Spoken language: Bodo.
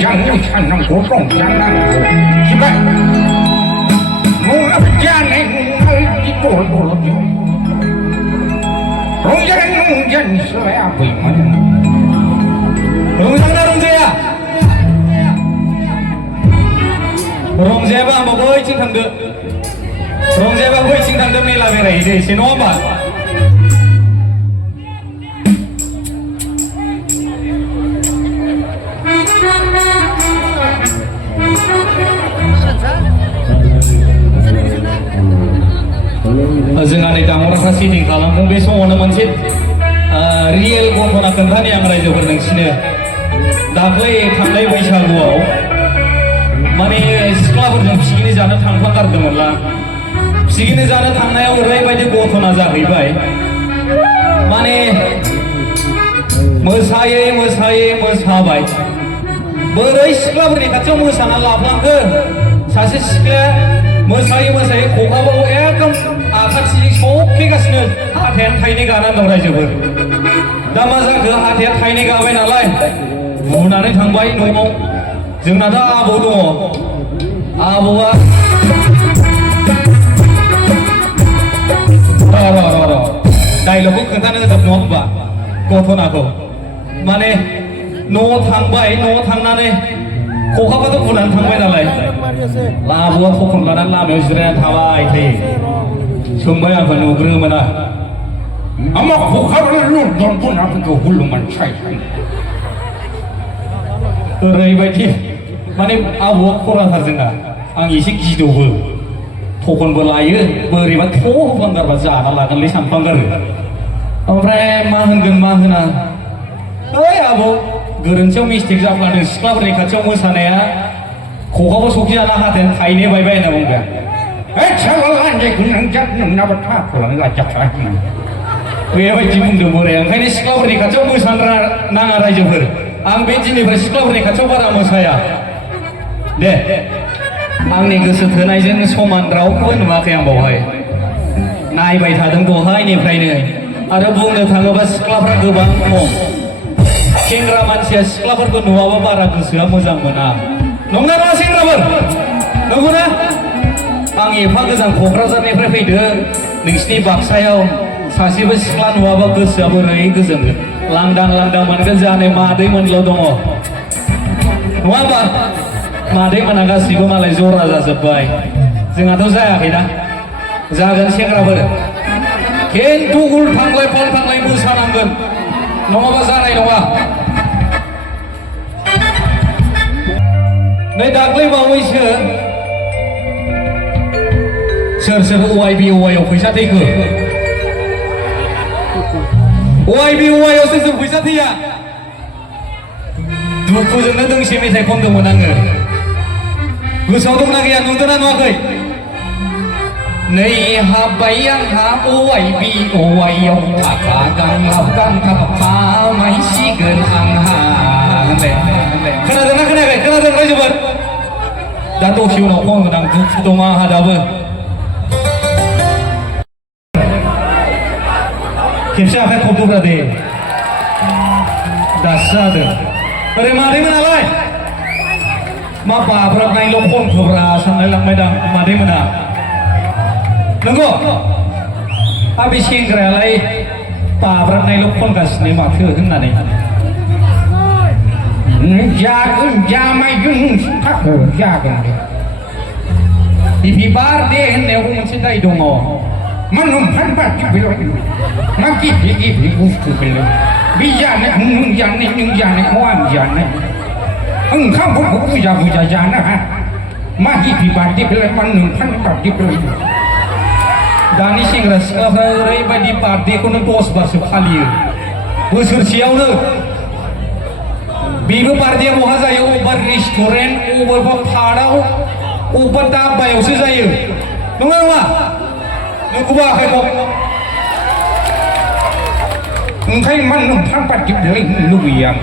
yang ucan nang gorong jangan sebab mula jangan di bol-bol rong jangan selai apa mana rong jaya rong jaya bang mau boy cing thang de rong jaya bang boy cing thang de mela berai de sino ba जोंहा नै दामग्राफ्रा सेटिं खालामदों बे समावनो मोनसे रियेल घटना खोन्थानि आं रायजोफोर नोंसिनो दाख्लै थांनाय बैसागुआव माने सिख्लाफोरजों पिकनिक जानो थांफ्लांगारदोंमोनलां पिकनिक जानो थांनायाव ओरैबायदि घटना जाहैबाय माने मोसायै मोसायै मोसाबाय बोरै सिख्लाफोरनि खाथियाव मोसाना लाफ्लांखो सासे सिख्लाया मोसायै मोसायै खखाबाव एकदम आखान्थिजों सौफैगासिनो हाथायानो थाइनै गानानै दं रायजोफोर दा मा जाखो हाथाया थाइनै गाबाय नालाय बुनानै थांबाय न'आव जोंनाथ' आबौ दङ आबौआ र' डाइलगखौ खोन्थानो होदों नङा होनबा घटनाखौ माने न'आव थांबाय न'आव थांनानै खखाबाथ' बुनानै थांबाय नालाय आबौआ थखन लानानै लामायाव जिरायनानै थाबाय थायो सोंबाय आंखौ नुग्रो मोना आमा खखाबानो लुदन बुनाफोरखौ हुलुमान साय ओरैबायदि माने आबौआ खराथार जोंना आं एसे गिदौबो थखनबो लायो बोरैबा थ' होफ्लांगारबा जाना लागोनलै सानफ्लांगारो ओमफ्राय मा होनगोन मा होना ओइ आबौ गोरोन्थियाव मिस्टेक जाफ्लांदों सिख्लाफोरनि खाथियाव मोसानाया खखाबो सौखि जाना हाथायानो थाइनै बायबाय होनना बुंबाय बेबायदि बुंदों बोराया ओंखायनो सिख्लाफोरनि खाथियाव मोसानो नाङा रायजोफोर आं बे दिननिफ्राय सिख्लाफोरनि खाथियाव बारा मोसाया दे आंनि गोसो थोनायजों समान रावखौबो नुवाखै आं बावहाय नायबाय थादों दहायनिफ्रायनो आरो बुंनो थाङोबा सिख्लाफ्रा गोबां खम सेंग्रा मानसिया सिख्लाफोरखौ नुवाबा बारा गोसोआ मोजां मोना नंगौना नङा सेंग्राफोर नंगौना आं एफा गोजान क'क्राझारनिफ्राय फैदों नोंसिनि बाक्सायाव सासेबो सिख्ला नुवाबा गोसोआ बोरै गोजोनगोन लांदां लांदां मोनगोन जानो मादै मोनल' दङ नङा होमबा मादै मोना गासिबो मालाय जरा जाजोब्बाय जोंहाथ' जायाखैना जागोन सेंग्राफोर खिन्थु उल्थांलाय फाल्थांलाय मोसानांगोन नङाबा जानाय नङा नै दाख्लै बावैसो सोर OIB/OI आव फैसा थैखो OIB/OI आव सोर फैसा थैया दुखुजोंनो दोंसे मेथाइ खनदोंमोन आङो गोसोआव दंना गैया नुदोंना नुवाखै नै हाब्बाय आंहा OIB/OI आव थाखा गांलाब गांथाम खामायसिगोन आंहा खोनादोंना खोनायाखै खोनादों रायजोफोर दा दसे उनाव खनगोन आं दुखु दङ आंहा दाबो खेबसे आखाइ खबदोब्रा दे दासो जादों ओरै मादैमोनालाय मा बाब्राबनायल' खनखोब्रा सानलाय लांबाय दां मादैमोना नंगौ बे सेंग्रायालाय बाब्राबनायल' खनगासिनो माथो होननानै जागोन जामायगोन थाखो जागोन हेपि बार्थडे होननायावबो मोनसे दाय दङ मा नोंफान बार्थडे बेलाय मा गिफ्ट बुस्थु बेलाय बे जानाय नों जानायखौ आं जानाय ओंखामफोरखौ बुजा जानो हा मा हेपि बार्थडे बेलाय मा नोंफान बार्थडे बेलाय दानि सेंग्रा सिख्लाफ्रा ओरैबायदि बार्थडेखौनो 10 बारसो फालियो बोसोरसेयावनो बेबो बार्थडेया बहा जायो अबेबा रेस्टुरेन्ट अबेबा पार्कआव अबेबा दाब्बायावसो जायो नङा नङा नोंखौबो आखाइ खब ओंखायनो मा नोंफान बार्थडे बेलाय लुबैयो आं